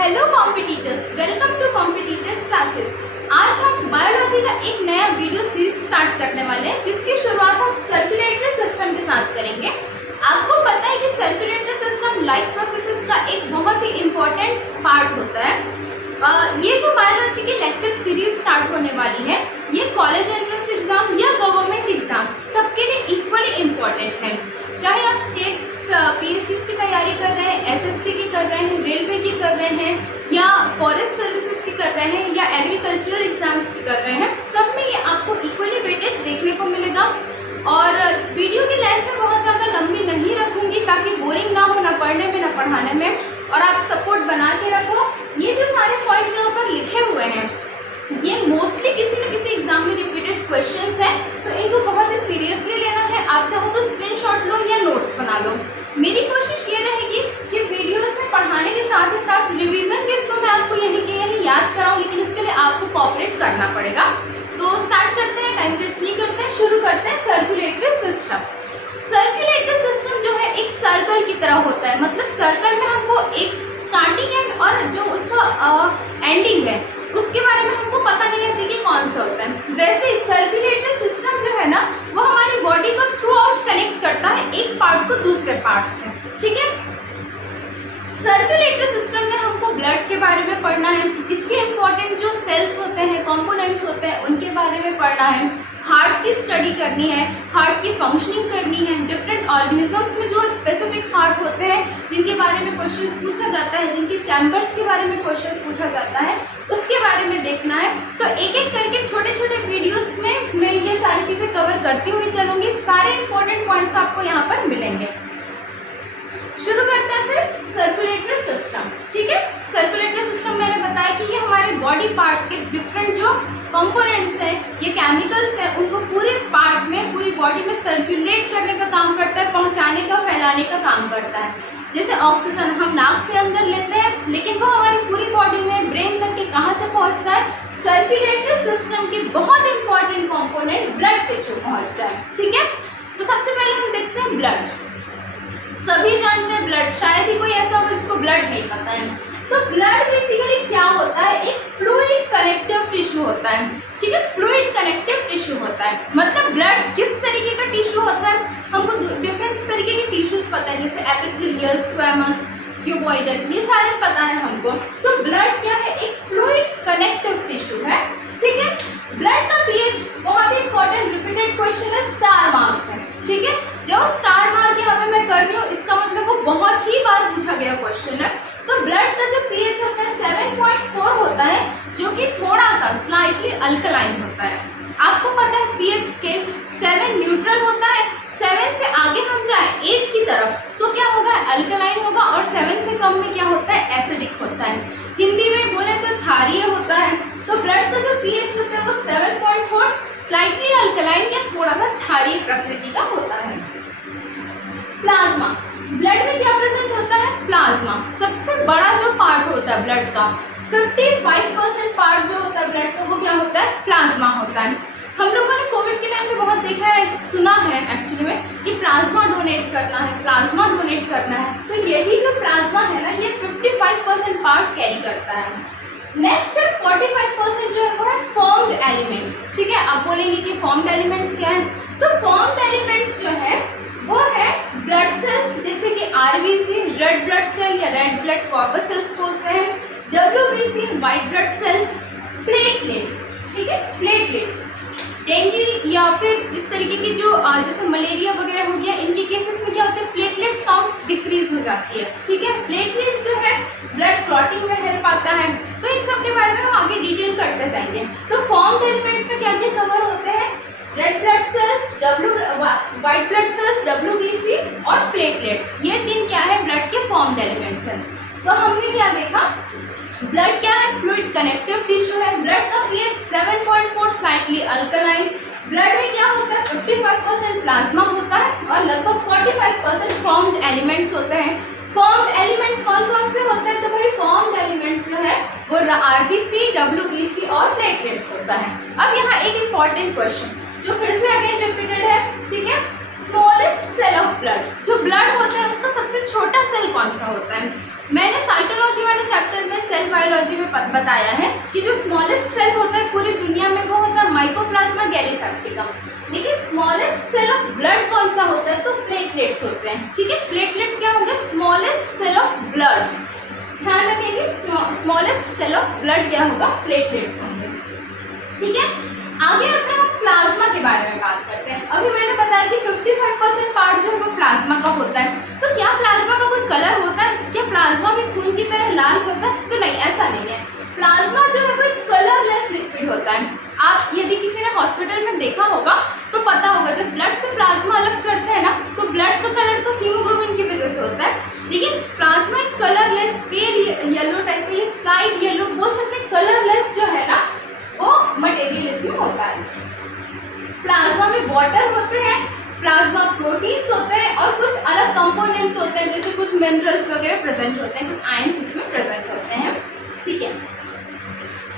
Hello competitors, welcome to competitors classes. आज हम biology का एक नया वीडियो सीरीज स्टार्ट करने वाले हैं, जिसकी शुरुआत हम सर्कुलेटरी सिस्टम के साथ करेंगे। आपको पता है कि सर्कुलेटरी सिस्टम लाइफ प्रोसेसेस का एक बहुत ही इम्पोर्टेंट पार्ट होता है। ये जो बायोलॉजी की लेक्चर सीरीज स्टार्ट होने वाली है, ये कॉलेज एंट्रेंस एग्जाम या गवर्नमेंट एग्जाम सबके लिए इक्वली इम्पोर्टेंट है। चाहे आप स्टेट PSCs की तैयारी कर रहे हैं, SSC की कर रहे हैं, रेलवे की कर रहे हैं, या फॉरेस्ट सर्विसेज की कर रहे हैं, या एग्रीकल्चरल एग्जाम्स की कर रहे हैं, सब में ये आपको इक्वली वेटेज देखने को मिलेगा। और वीडियो की लेंथ में बहुत ज़्यादा लंबी नहीं रखूँगी, ताकि बोरिंग ना हो, ना पढ़ने में ना पढ़ाने में, और आप सपोर्ट बना के रखो। ये जो सारे पॉइंट्स यहाँ पर लिखे हुए हैं, ये मोस्टली किसी न किसी एग्जाम में रिपीटेड क्वेश्चंस हैं, तो इनको बहुत ही सीरियसली लेना है। आप चाहो तो स्क्रीनशॉट लो या नोट्स बना लो। मेरी कोशिश ये रहेगी कि वीडियोस में पढ़ाने के साथ ही साथ रिवीजन के थ्रू मैं आपको यही के यही याद कराऊँ, लेकिन उसके लिए आपको कोऑपरेट करना पड़ेगा। तो स्टार्ट करते हैं, टाइम वेस्ट नहीं करते हैं, शुरू करते हैं। Circulatory system. सर्कुलेटरी सिस्टम जो है एक सर्कल की तरह होता है, मतलब सर्कल में हमको एक स्टार्टिंग एंड और जो उसका एंडिंग है उसके बारे में हमको पता नहीं रहती कि कौन सा होता है। वैसे सर्कुलेटरी सिस्टम जो है ना, वो हमारी बॉडी को थ्रू आउट कनेक्ट करता है एक पार्ट को दूसरे पार्ट से। ठीक है, सर्कुलेटरी सिस्टम में हमको ब्लड के बारे में पढ़ना है, इसके इम्पोर्टेंट जो सेल्स होते हैं, कंपोनेंट्स होते हैं, उनके बारे में पढ़ना है। हार्ट की स्टडी करनी है, हार्ट की फंक्शनिंग करनी है। डिफरेंट ऑर्गेनिजम्स में जो स्पेसिफिक हार्ट होते हैं, जिनके बारे में क्वेश्चंस पूछा जाता है, जिनके चैम्बर्स के बारे में क्वेश्चंस पूछा जाता है, उसके बारे में देखना है। तो एक एक करके छोटे छोटे वीडियोस में मैं ये सारी चीज़ें कवर करती हुई चलूँगी। सारे इंपॉर्टेंट पॉइंट्स आपको यहाँ पर मिलेंगे। शुरू करते हैं फिर सर्कुलेटरी सिस्टम। ठीक है, सर्कुलेटरी सिस्टम मैंने बताया कि ये हमारे बॉडी पार्ट के डिफरेंट जो कंपोनेंट्स हैं, ये केमिकल्स हैं, उनको पूरे पार्ट में, पूरी बॉडी में सर्कुलेट करने का काम करता है, पहुंचाने का, फैलाने का काम करता है। जैसे ऑक्सीजन हम नाक से अंदर लेते हैं, लेकिन वो हमारी पूरी बॉडी में, ब्रेन तक के कहाँ से पहुंचता है? सर्कुलेटरी सिस्टम के बहुत इंपॉर्टेंट कंपोनेंट ब्लड के थ्रू पहुंचता है। ठीक है, तो सबसे पहले हम देखते हैं ब्लड। सभी जानते हैं ब्लड, शायद ही कोई ऐसा होगा जिसको ब्लड नहीं पता है। तो ब्लड बेसिकली क्या होता है? एक फ्लूइड कनेक्टिव टिश्यू होता है। ठीक है, फ्लूइड कनेक्टिव टिश्यू होता है, मतलब ब्लड किस तरीके का टिश्यू होता है, हमको डिफरेंट तरीके के टिश्यूज पता है, जैसे एपिथेलियल, स्क्वैमस, क्यूबॉइडल, ये सारे पता है हमको। तो ब्लड क्या है? एक फ्लूइड कनेक्टिव टिश्यू है। ठीक है, ब्लड का पीएच बहुत ही इंपॉर्टेंट रिपीटेड क्वेश्चन है, स्टार मार्क है। ठीक है, जो स्टार मार्क यहाँ पे मैं कर रही हूँ, इसका मतलब वो बहुत ही बार पूछा गया क्वेश्चन है। तो ब्लड का जो पीएच होता है 7.4 होता है, जो कि थोड़ा सा स्लाइटली अल्कलाइन होता है। आपको पता है पीएच स्केल 7 न्यूट्रल होता है, 7 से आगे हम जाए 8 की तरफ तो क्या होगा? अल्कलाइन होगा, और 7 से कम में क्या होता है? एसिडिक होता है। हिंदी में बोले तो क्षारीय होता है। तो ब्लड का जो पीएच होता है वो 7.4 स्लाइटली अल्कलाइन या थोड़ा सा क्षारीय प्रकृति का होता है। प्लाज्मा, ब्लड में क्या प्रेजेंट होता है? प्लाज्मा सबसे बड़ा जो पार्ट होता है ब्लड का, 55% पार्ट जो होता है ब्लड का, वो क्या होता है? प्लाज्मा होता है। हम लोगों ने कोविड के टाइम पे बहुत देखा है, सुना है एक्चुअली में, कि प्लाज्मा डोनेट करना है, प्लाज्मा डोनेट करना है। तो यही जो प्लाज्मा है ना, ये 55% पार्ट कैरी करता है। नेक्स्ट है 45% जो है वो है फॉर्म्ड एलिमेंट्स। ठीक है, आप बोलेंगे कि फॉर्म्ड एलिमेंट्स क्या है? तो फॉर्म्ड एलिमेंट्स जो है वो है ब्लड सेल्स, जैसे कि RBC रेड ब्लड सेल या रेड ब्लड कॉर्पसेल्स बोलते हैं, WBC white blood cells, platelets. ठीक है, प्लेटलेट्स डेंगू या फिर इस तरीके की जो जैसे मलेरिया वगैरह हो गया, इनके केसेस में क्या होता है? प्लेटलेट्स काउंट डिक्रीज हो जाती है। ठीक है, प्लेटलेट्स जो है ब्लड क्लॉटिंग में हेल्प आता है। तो इन सब के बारे में हम आगे डिटेल करते जाएंगे। तो फॉर्म्ड एलिमेंट्स में क्या क्या कवर होते हैं? Red blood cells, white blood cells, WBC और प्लेटलेट्स। ये 3 क्या है? ब्लड के फॉर्म्ड एलिमेंट्स हैं। तो हमने क्या देखा? ब्लड क्या है? फ्लूइड कनेक्टिव टिश्यू है। ब्लड का पीएच 7.4 स्लाइटली अल्कलाइन। ब्लड में क्या होता है? 55% प्लाज्मा होता है और लगभग 45% फॉर्म्ड एलिमेंट्स होते हैं। फॉर्म्ड एलिमेंट्स कौन कौन से होते हैं? तो भाई फॉर्म्ड एलिमेंट्स जो है वो RBC, WBC और प्लेटलेट्स होता है। अब यहाँ एक इम्पॉर्टेंट क्वेश्चन जो फिर से अगेन रिपीटेड है। ठीक है, स्मॉलेस्ट सेल ऑफ ब्लड, जो ब्लड होता है उसका सबसे छोटा सेल कौन सा होता है? मैंने साइटोलॉजी वाले चैप्टर में सेल बायोलॉजी में बताया है कि जो स्मॉलेस्ट सेल होता है पूरी दुनिया में वो होता है माइकोप्लाज्मा गैलीसेप्टिकम, लेकिन स्मॉलेस्ट सेल ऑफ ब्लड कौन सा होता है तो प्लेटलेट्स होते हैं। ठीक है, प्लेटलेट्स क्या होंगे, स्मॉलेस्ट सेल ऑफ ब्लड, ध्यान रखेंगे स्मॉलेस्ट सेल ऑफ ब्लड क्या होगा, प्लेटलेट्स होंगे। ठीक है, आगे आते हैं हम प्लाज्मा के बारे में बात करते हैं। अभी मैंने बताया कि 55% पार्ट जो है वो प्लाज्मा का होता है। तो क्या प्लाज्मा का कोई कलर होता है, क्या प्लाज्मा भी खून की तरह लाल होता है, तो नहीं, ऐसा नहीं है। प्लाज्मा जो है वो एक कलरलेस लिक्विड होता है। आप यदि किसी ने हॉस्पिटल में देखा होगा तो पता होगा, जब ब्लड से प्लाज्मा अलग करते हैं ना तो ब्लड का कलर तो हीमोग्लोबिन की वजह से होता है, लेकिन प्लाज्मा एक कलरलेस पेल येलो टाइप का, ये स्लाइट येलो बोल सकते हैं, कलरलेस जो है ना वो मटेरियल इसमें होता है। प्लाज्मा में वाटर होते हैं, प्लाज्मा प्रोटीन्स होते हैं और कुछ अलग कंपोनेंट्स होते हैं, जैसे कुछ मिनरल्स वगैरह प्रेजेंट होते हैं, कुछ आयंस इसमें प्रेजेंट होते हैं। ठीक है,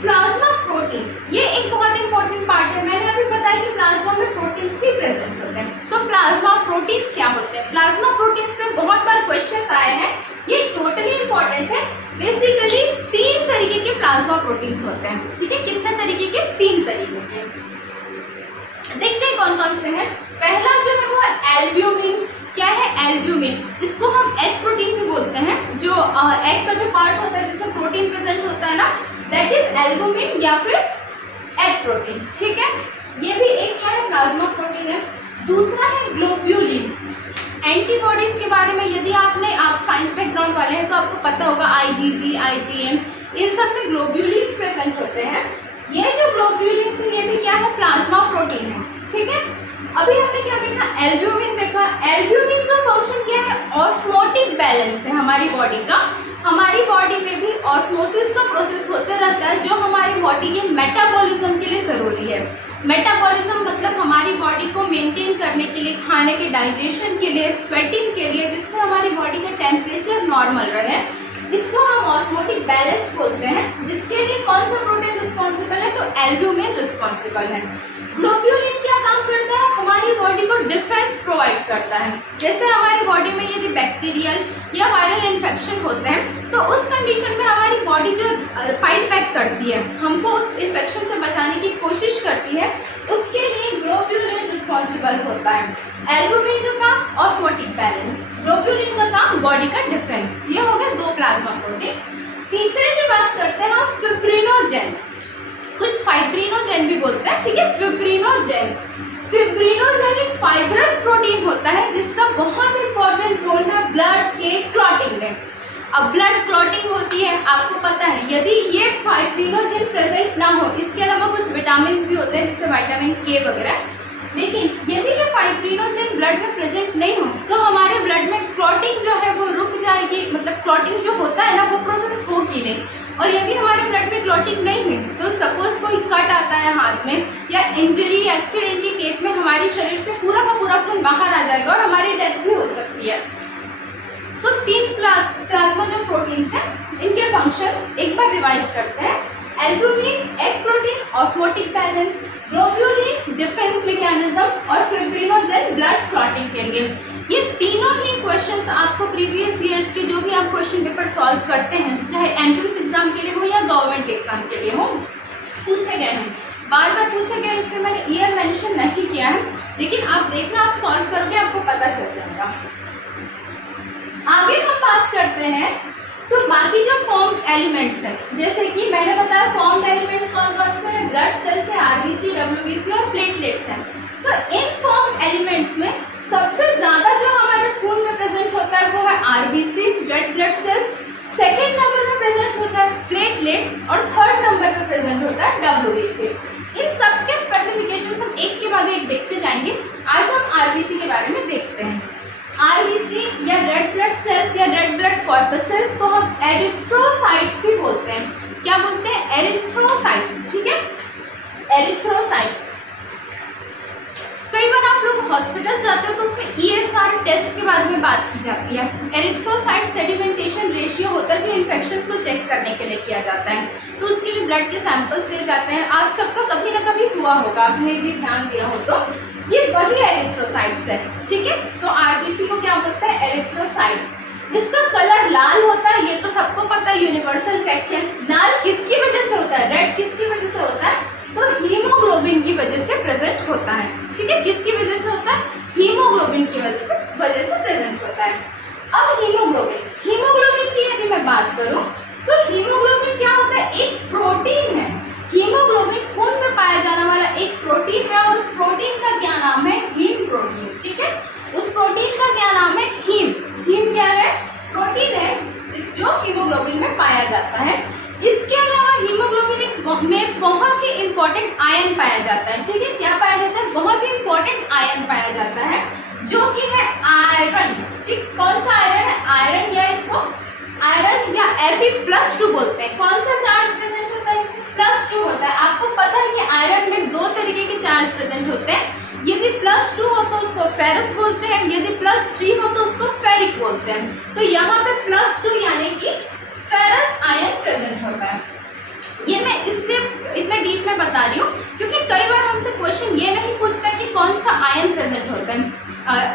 प्लाज्मा प्रोटीन्स ये एक बहुत इंपॉर्टेंट पार्ट है। मैंने अभी बताया कि प्लाज्मा में प्रोटीन्स भी प्रेजेंट होते हैं। तो प्लाज्मा प्रोटीन्स क्या होते हैं, प्लाज्मा प्रोटीन्स पे बहुत बार क्वेश्चंस आए हैं, ये टोटली इंपॉर्टेंट है। बेसिकली 3 तरीके के प्लाज्मा प्रोटीन्स होते हैं। ठीक है, कितने तरीके के, 3 तरीके के। देखते हैं कौन कौन से हैं। पहला जो है वो एल्ब्यूमिन। क्या है एल्ब्यूमिन, इसको हम एग प्रोटीन भी बोलते हैं। जो एग का जो पार्ट होता है जिसमें प्रोटीन प्रेजेंट होता है ना, दैट इज एल्ब्यूमिन या फिर एग प्रोटीन। ठीक है, ये भी एक क्या है, प्लाज्मा प्रोटीन है। दूसरा है ग्लोब्यूलिन। एंटीबॉडीज के बारे में यदि आप साइंस बैकग्राउंड वाले हैं तो आपको पता होगा, IgG, IgM, इन सब में ग्लोब्यूलिन्स प्रेजेंट होते हैं। ये जो ग्लोब्यूलिन्स है ये भी क्या है, प्लाज्मा प्रोटीन है। ठीक है, अभी हमने क्या देखा, एल्ब्यूमिन देखा। एल्ब्यूमिन का फंक्शन क्या है, ऑस्मोटिक बैलेंस है हमारी बॉडी का। हमारी बॉडी में भी ऑस्मोसिस का प्रोसेस होते रहता है जो हमारी बॉडी के मेटाबॉलिज्म के लिए ज़रूरी है। मेटाबॉलिज्म मतलब हमारी बॉडी को मेंटेन करने के लिए, खाने के डाइजेशन के लिए, स्वेटिंग के लिए, जिससे हमारी बॉडी का टेम्परेचर नॉर्मल रहे, इसको हम ऑस्मोटिक बैलेंस बोलते हैं। जिसके लिए कौन सा प्रोटीन रिस्पॉन्सिबल है, तो एल्ब्यूमिन रिस्पॉन्सिबल है। ग्लोब्यूलिन क्या काम करता है, हमारी बॉडी को डिफेंस प्रोवाइड करता है। जैसे हमारी बॉडी में यदि बैक्टीरियल या वायरल इन्फेक्शन होते हैं तो उस कंडीशन में हमारी बॉडी जो फाइट बैक करती है, हमको उस इन्फेक्शन से बचाने की कोशिश करती है, उसके लिए ग्लोब्यूलिन रिस्पॉन्सिबल होता है। एल्ब्यूमिन का काम ऑस्मोटिक बैलेंस, ग्लोब्यूलिन का काम बॉडी का डिफेंस। ये हो गए 2 प्लाज्मा प्रोटीन। तीसरे की बात करते हैं हम फिब्रिनोजेन, कुछ फाइब्रिनोजेन भी बोलते हैं। ठीक है, फिब्रिनोजेन। फिब्रिनोजेन एक फाइब्रस प्रोटीन होता है जिसका बहुत इंपॉर्टेंट रोल है ब्लड के क्लॉटिंग में। अब ब्लड क्लॉटिंग होती है, आपको पता है, यदि ये फाइब्रिनोजेन प्रेजेंट ना हो, इसके अलावा कुछ विटामिन भी होते हैं जैसे विटामिन के वगैरह, लेकिन यदि ये फाइब्रिनोजेन ब्लड में प्रेजेंट नहीं हो तो हमारे ब्लड में क्लॉटिंग जो है वो रुक जाएगी। मतलब क्लॉटिंग जो होता है ना वो प्रोसेस होगी नहीं। और यदि हमारे ब्लड में क्लॉटिंग नहीं हुई तो सपोज कोई कट आता है हाथ में या इंजरी एक्सीडेंट के केस में हमारे शरीर से पूरा का पूरा खून बाहर आ जाएगा और हमारी डेथ भी हो सकती है। तो 3 प्लाज्मा जो प्रोटीन्स हैं इनके फंक्शंस एक बार रिवाइज करते हैं। Albumin egg protein, osmotic balance, globulin defence mechanism और फिब्रिनोजेन ब्लड क्लॉटिंग के लिए। ये तीनों ही क्वेश्चंस आपको प्रीवियस ईयर्स के जो भी आप क्वेश्चन पेपर सॉल्व करते हैं, चाहे एंट्रेंस एग्जाम के लिए हो या गवर्नमेंट एग्जाम के लिए हो, पूछे गए हैं, बार बार पूछे गए। इसलिए मैंने ईयर मेंशन नहीं किया है, लेकिन आप देखना, आप सॉल्व करोगे आपको पता चल जाएगा। आगे हम बात करते हैं तो बाकी जो फॉर्म एलिमेंट्स हैं, जैसे कि मैंने बताया फॉर्म एलिमेंट्स कौन कौन से हैं, ब्लड सेल्स है, RBC, WBC और प्लेटलेट्स हैं। तो इन फॉर्म एलिमेंट्स में सबसे ज़्यादा जो हमारे खून में प्रेजेंट होता है वो है RBC, red blood cells, second number पर प्रेजेंट होता है प्लेटलेट्स और थर्ड नंबर पर प्रेजेंट होता है WBC। इन सब के स्पेसिफिकेशन हम एक के बाद एक देखते जाएंगे। आज हम RBC के बारे में देखते हैं। RBC या रेड ब्लड सेल्स या रेड ब्लड कॉर्पसेल्स को हम एरिथ्रोसाइट्स भी बोलते हैं। क्या बोलते हैं, एरिथ्रोसाइट्स। ठीक है, एरिथ्रोसाइट्स। कई बार आप लोग हॉस्पिटल जाते हो तो उसमें ESR टेस्ट के बारे में बात की जाती है। एरिथ्रोसाइट सेडिमेंटेशन रेशियो होता है जो इन्फेक्शंस को चेक करने के लिए किया जाता है, तो उसके लिए ब्लड के सैंपल्स लिए जाते हैं। आप सबका कभी ना कभी हुआ होगा, आपने भी ध्यान दिया हो तो ये वही एरिथ्रोसाइट्स है। ठीक है, तो RBC को क्या बोलते हैं, एरिथ्रोसाइट्स। इसका कलर लाल होता है, ये तो सबको पता है, यूनिवर्सल फैक्ट है। वजह से प्रेजेंट होता है। अब हीमोग्लोबिन की यदि मैं बात करूं तो हीमोग्लोबिन क्या होता है, एक प्रोटीन है। हीमोग्लोबिन खून में पाया जाने वाला एक प्रोटीन है और उस प्रोटीन का क्या नाम है, हीम प्रोटीन। ठीक है, उस प्रोटीन का क्या नाम है, हीम। हीम क्या है, प्रोटीन है जो हीमोग्लोबिन में पाया जाता है। इसके अलावा हीमोग्लोबिन में बहुत ही इंपॉर्टेंट आयरन पाया जाता है। ठीक है, क्या पाया जाता है, बहुत ही इंपॉर्टेंट आयरन पाया जाता है जो कि है आयरन। ठीक, कौन सा आयरन है, आयरन, या इसको आयरन या Fe+2 बोलते हैं। कौन सा चार्ज प्रेजेंट होता है इसमें, +2 होता है। आपको पता है कि आयरन में 2 तरीके के चार्ज प्रेजेंट होते हैं। यदि +2 हो तो उसको फेरस बोलते हैं, यदि +3 हो तो उसको फेरिक बोलते हैं। तो यहाँ पे +2 यानी कि फेरस आयन प्रेजेंट होता है। ये मैं इसलिए इतने डीप में बता रही हूँ क्योंकि कई बार हमसे क्वेश्चन ये नहीं पूछता कि कौन सा आयन प्रेजेंट होता है,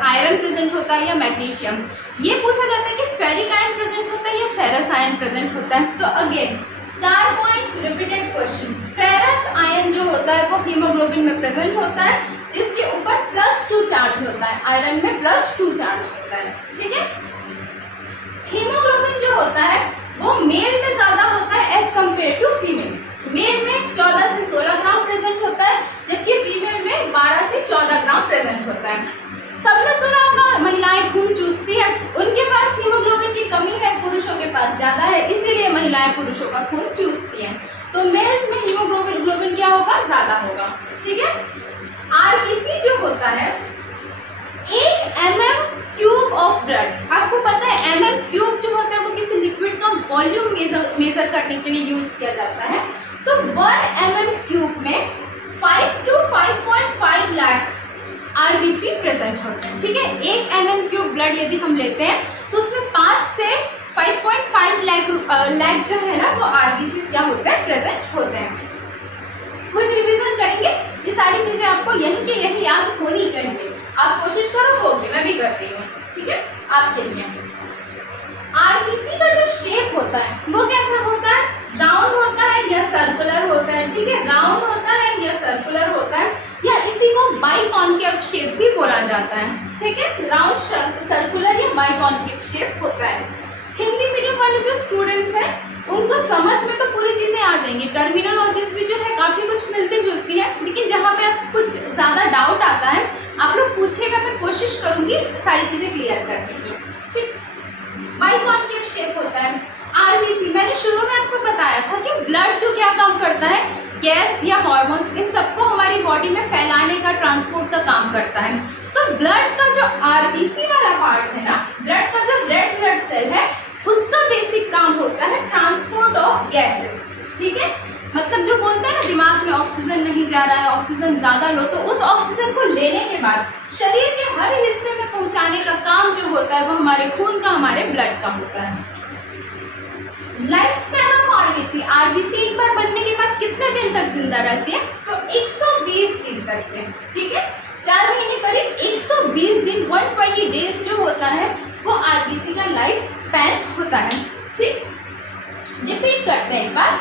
आयरन प्रेजेंट होता है या मैग्नीशियम। ये पूछा जाता है कि फेरिक आयन प्रेजेंट होता है या फेरस आयन प्रेजेंट होता है। तो again star point, repeated question. Ferrous ion जो होता है वो हीमोग्लोबिन में प्रेजेंट होता है जिसके ऊपर +2 चार्ज होता है, आयरन में +2 चार्ज होता है। ठीक है, हीमोग्लोबिन जो होता है वो मेल में ज़्यादा होता है as compare to female. Male में 14 से 16 ग्राम प्रेजेंट होता है जबकि फीमेल में 12 से 14 ग्राम प्रेजेंट होता है। सबने सुना होगा महिलाएं खून चूसती है, उनके पास हीमोग्लोबिन की कमी है, पुरुषों के पास ज़्यादा है, इसीलिए महिलाएं पुरुषों का खून चूसती हैं। तो मेल्स में हीमोग्लोबिन क्या होगा, ज़्यादा होगा। ठीक है, आरबीसी जो होता है 1 mm³ ऑफ ब्लड। आपको पता है mm³ जो होता है वो किसी लिक्विड का वॉल्यूम मेजर करने के लिए यूज किया जाता है। तो 1 mm³ में 5 to 5.5 लाख आरबीसी प्रेजेंट होते हैं। ठीक है, 1 mm³ ब्लड यदि हम लेते हैं तो उसमें 5 से 5.5 लाख जो है ना वो आरबीसी क्या होते हैं, प्रेजेंट होते हैं। क्विक रिवीजन करेंगे, ये सारी चीजें आपको यहीं के यहीं याद होनी चाहिए। आप कोशिश करो, होगी, मैं भी करती हूँ। ठीक है, आपके लिए आरबीसी का जो शेप होता है वो कैसा होता है, राउंड होता है या सर्कुलर होता है। ठीक है, राउंड होता है या सर्कुलर होता है या इसी को बाइकॉन्केव शेप भी बोला जाता है। ठीक है, राउंड, सर्कुलर या बाइकॉन्केव शेप होता है। हिंदी मीडियम वाले जो स्टूडेंट्स हैं उनको समझ में तो पूरी चीज़ें आ जाएंगी, टर्मिनोलॉजीज भी जो है काफ़ी कुछ मिलती जुलती है, लेकिन जहाँ पे आप कुछ ज़्यादा डाउट आता है आप लोग पूछेगा, मैं कोशिश करूँगी सारी चीज़ें क्लियर करने की। ठीक, बाइकॉन्केव शेप होता है। आरबीसी मैंने शुरू में आपको बताया था कि ब्लड जो क्या काम करता है, गैस या हॉर्मोन्स इन सबको हमारी बॉडी में फैलाने का, ट्रांसपोर्ट का काम करता है। तो ब्लड का जो आरबीसी वाला पार्ट है ना, ब्लड का जो रेड ब्लड सेल है उसका बेसिक काम होता है ट्रांसपोर्ट ऑफ गैसेस। ठीक है, मतलब जो बोलते हैं ना दिमाग में ऑक्सीजन नहीं जा रहा है, ऑक्सीजन ज़्यादा लो, तो उस ऑक्सीजन को लेने के बाद शरीर के हर हिस्से में पहुंचाने का काम जो होता है वो हमारे खून का, हमारे ब्लड का होता है। Life span of RBC, RBC एक बार बनने के बाद कितने दिन तक जिंदा रहती है, तो 120 दिन तक के। ठीक है, 4 महीने करीब 120 दिन, 120 डेज जो होता है वो आरबीसी का लाइफ स्पैन होता है। ठीक, रिपीट करते हैं एक बार।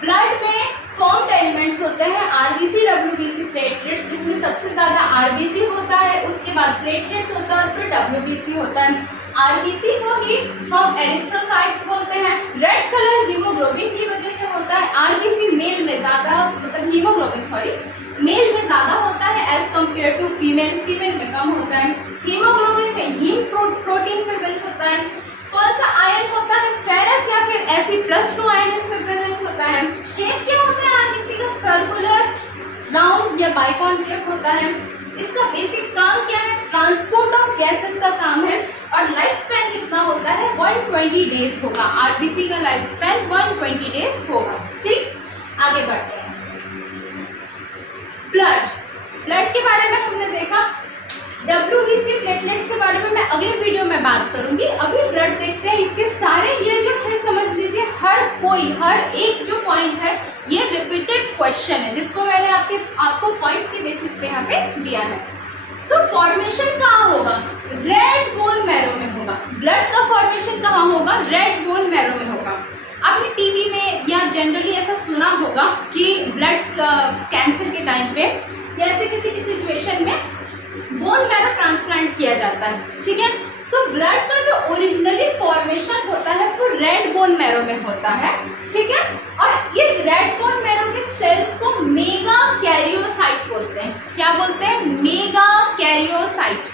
ब्लड में फॉर्म्ड एलिमेंट्स होते हैं आरबीसी, डब्ल्यूबीसी, प्लेटलेट्स, जिसमें सबसे ज़्यादा आरबीसी होता है, उसके बाद प्लेटलेट्स होता है और फिर डब्ल्यूबीसी होता है। आरबीसी को ही हम एरिथ्रोसाइट्स बोलते हैं। रेड कलर हीमोग्लोबिन की वजह से होता है। आरबीसी मेल में ज़्यादा, मतलब हीमोग्लोबिन मेल में ज़्यादा होता है as compare to female, female में कम होता है। हीमोग्लोबिन में हीम प्रोटीन प्रेजेंट होता है। कौन सा आयन होता है, फेरस या फिर Fe+2 आयन इसमें प्रेजेंट होता है। शेप क्या होता है आरबीसी का, सर्कुलर, राउंड या बाइकॉन्केव होता है। इसका बेसिक काम क्या है, ट्रांसपोर्ट ऑफ गैसेस का काम है। और लाइफ स्पैन कितना होता है, 120 डेज होगा। आरबीसी का लाइफ स्पैन 120 डेज होगा। ठीक, आगे बढ़ते हैं। ब्लड के बारे में हमने देखा, डब्ल्यूबीसी, प्लेटलेट्स के बारे में मैं अगले वीडियो में बात करूंगी। अभी ब्लड देखते हैं। इसके सारे ये जो है समझ लीजिए हर एक जो पॉइंट है ये रिपीटेड क्वेश्चन है जिसको मैंने आपको पॉइंट्स के बेसिस पे यहाँ पे दिया है। तो फॉर्मेशन कहाँ होगा, रेड बोन मैरो में होगा। ब्लड का फॉर्मेशन कहाँ होगा, रेड बोन मैरो में होगा। आपने टीवी में या जनरली ऐसा सुना होगा कि ब्लड कैंसर के टाइम पे या ऐसे किसी सिचुएशन में बोन मैरो ट्रांसप्लांट किया जाता है, ठीक है। तो ब्लड का जो ओरिजिनली फॉर्मेशन होता है वो रेड बोन मैरो में होता है, ठीक है। और इस रेड बोन मैरो के सेल्स को मेगा कैरियोसाइट बोलते हैं। क्या बोलते हैं? Mega karyocyte.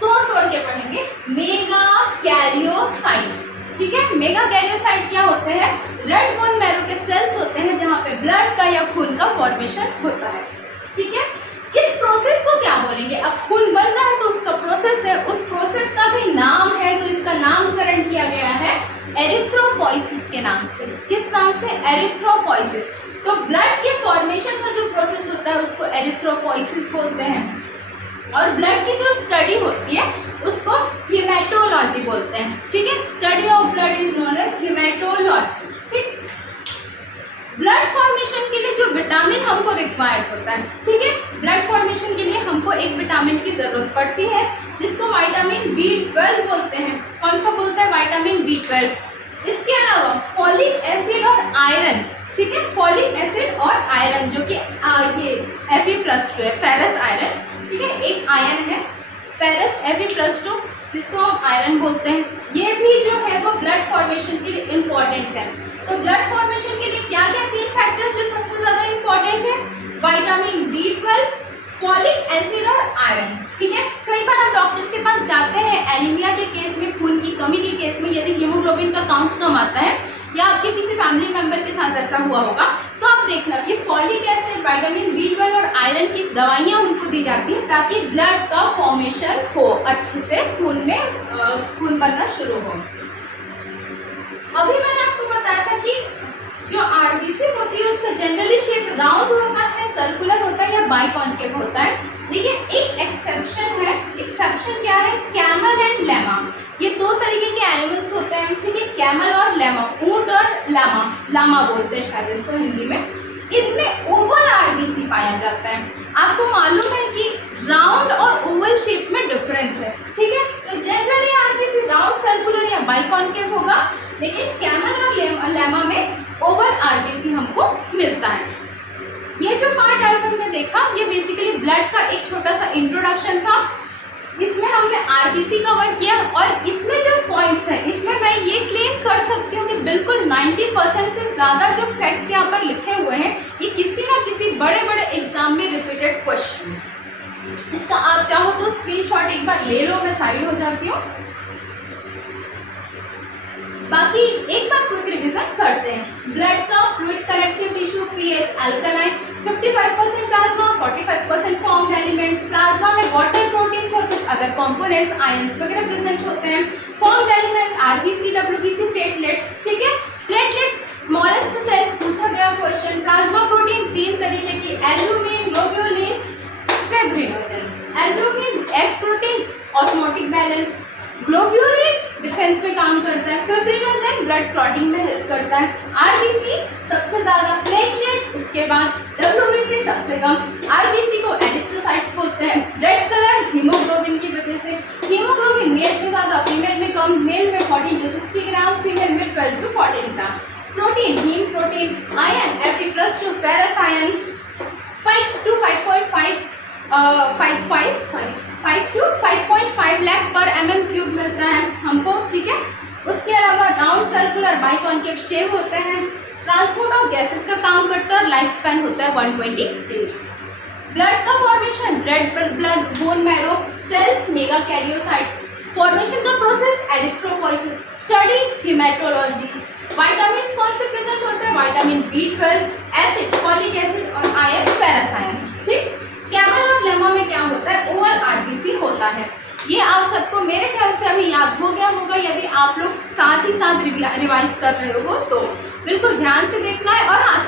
तोड़ तोड़ के पढ़ेंगे, मेगा कैरियोसाइट, ठीक है। मेगा कैरियोसाइट क्या होते हैं? रेड बोन मैरो के सेल्स होते हैं जहाँ पे ब्लड का या खून का फॉर्मेशन होता है, ठीक है। इस प्रोसेस को क्या बोलेंगे? अब खून बन रहा है तो उसका प्रोसेस है, उस प्रोसेस का भी नाम है, तो इसका नामकरण किया गया है एरिथ्रोपोइसिस के नाम से। किस नाम से? एरिथ्रोपोइसिस। तो ब्लड के फॉर्मेशन का जो प्रोसेस होता है उसको एरिथ्रोपोइसिस बोलते हैं। और ब्लड की जो स्टडी होती है उसको हेमेटोलॉजी बोलते हैं, ठीक है। Study of blood is known as haematology, ठीक। ब्लड फॉर्मेशन के लिए जो विटामिन हमको रिक्वायर्ड होता है, ठीक है, ब्लड फॉर्मेशन के लिए हमको एक विटामिन की जरूरत पड़ती है जिसको विटामिन B12 बोलते हैं। कौन सा बोलते हैं? Vitamin B12। इसके अलावा फॉलिक एसिड और आयरन, ठीक है, फॉलिक एसिड और आयरन जो कि ये Fe+2 है, फेरस आयरन, ठीक है। एक आयरन है फेरस Fe+2 जिसको हम आयरन बोलते हैं। ये भी जो है वो ब्लड फॉर्मेशन के लिए इम्पॉर्टेंट है। तो ब्लड फॉर्मेशन के लिए क्या क्या 3 फैक्टर्स जो सबसे ज़्यादा इम्पॉर्टेंट है? विटामिन B12, फॉलिक एसिड और आयरन, ठीक है। कई बार आप डॉक्टर्स के पास जाते हैं एनीमिया के केस में, खून की कमी के केस में, यदि हीमोग्लोबिन का काउंट कम आता है या आपके किसी फैमिली मेंबर के साथ ऐसा हुआ होगा तो आप देखना कि फॉलिक एसिड, विटामिन B12 और आयरन की दवाइयाँ उनको दी जाती हैं ताकि ब्लड का फॉर्मेशन हो, अच्छे से खून में खून बनना शुरू हो। अभी मैंने आपको बताया था कि जो आरबीसी होती है उसका जनरली शेप राउंड होता है, सर्कुलर होता है या बाइकॉन्केव होता है, लेकिन एक एक्सेप्शन है। एक्सेप्शन क्या है? Camel and llama. ये 2 तरीके के एनिमल्स होते हैं, ठीक है, कैमल और लैमा, ऊंट और लामा, लामा बोलते हैं शायद इसको हिंदी में। इनमें ओवल आरबीसी पाया जाता है। आपको मालूम है कि राउंड और ओवल शेप में डिफरेंस है, ठीक है। तो जनरली आरबीसी राउंड, सर्कुलर या बाइकॉन्केव होगा, लेकिन कैमल और लैमा में ओवल आरबीसी हमको मिलता है। ये जो पार्ट आज हमने देखा ये बेसिकली ब्लड का एक छोटा सा इंट्रोडक्शन था। इसमें हमने आरबीसी कवर किया और इसमें जो पॉइंट्स हैं इसमें मैं ये क्लेम कर सकती हूँ कि बिल्कुल 90% से ज़्यादा जो फैक्ट्स यहाँ पर लिखे हुए हैं ये किसी ना किसी बड़े बड़े एग्जाम में रिपीटेड क्वेश्चन है। इसका आप चाहो तो स्क्रीनशॉट एक बार ले लो, मैं साइड हो जाती हूँ। बाकी एक बार क्विक रिवीजन करते हैं। ब्लड का fluid connective tissue, pH alkaline, 55% plasma, 45% formed elements. Plasma में वाटर, प्रोटीन्स और कुछ अदर कंपोनेंट्स, आयंस वगैरह प्रेजेंट होते हैं। Formed elements RBC, WBC, platelets, ठीक है। प्लेटलेट्स स्मॉलेस्ट सेल, पूछा गया क्वेश्चन। प्लाज्मा प्रोटीन 3 तरीके की, albumin, globulin, fibrinogen. Albumin egg protein, osmotic balance. Globulin defence में काम करता है। फिब्रिनोजन ब्लड क्लॉटिंग में हेल्प करता है। आरबीसी सबसे ज्यादा, प्लेटलेट्स उसके बाद, डब्ल्यूबीसी सबसे कम। आरबीसी को एरिथ्रोसाइट्स बोलते हैं। रेड कलर हीमोग्लोबिन की वजह से। हीमोग्लोबिन मेल में ज्यादा, फीमेल में कम। मेल में 14 to 60 ग्राम, फीमेल में 12 to 14 ग्राम। Protein, haem protein. Ion Fe+2, ferrous ion 5 to 5.5 lakh पर mm³ मिलता है हमको, ठीक है। उसके अलावा राउंड, सर्कुलर, बाइकॉन्केव शेप होते हैं। ट्रांसपोर्ट ऑफ गैसेस का काम करता है और लाइफ स्पैन होता है 120 डेज। ब्लड का formation, red blood, bone marrow, cells, megakaryocytes. Formation का process erythropoiesis, study haematology. Vitamin कौन से प्रेजेंट होते हैं? Vitamin B12, acid, folic acid और आयरन, फेरस आयरन, ठीक। कैमल और लेमा में क्या होता है? ओवल आरबीसी होता है। ये आप सबको मेरे ख्याल से अभी याद हो गया होगा, यदि आप लोग साथ ही साथ रिवाइज कर रहे हो तो बिल्कुल ध्यान से देखना है। और हाँ,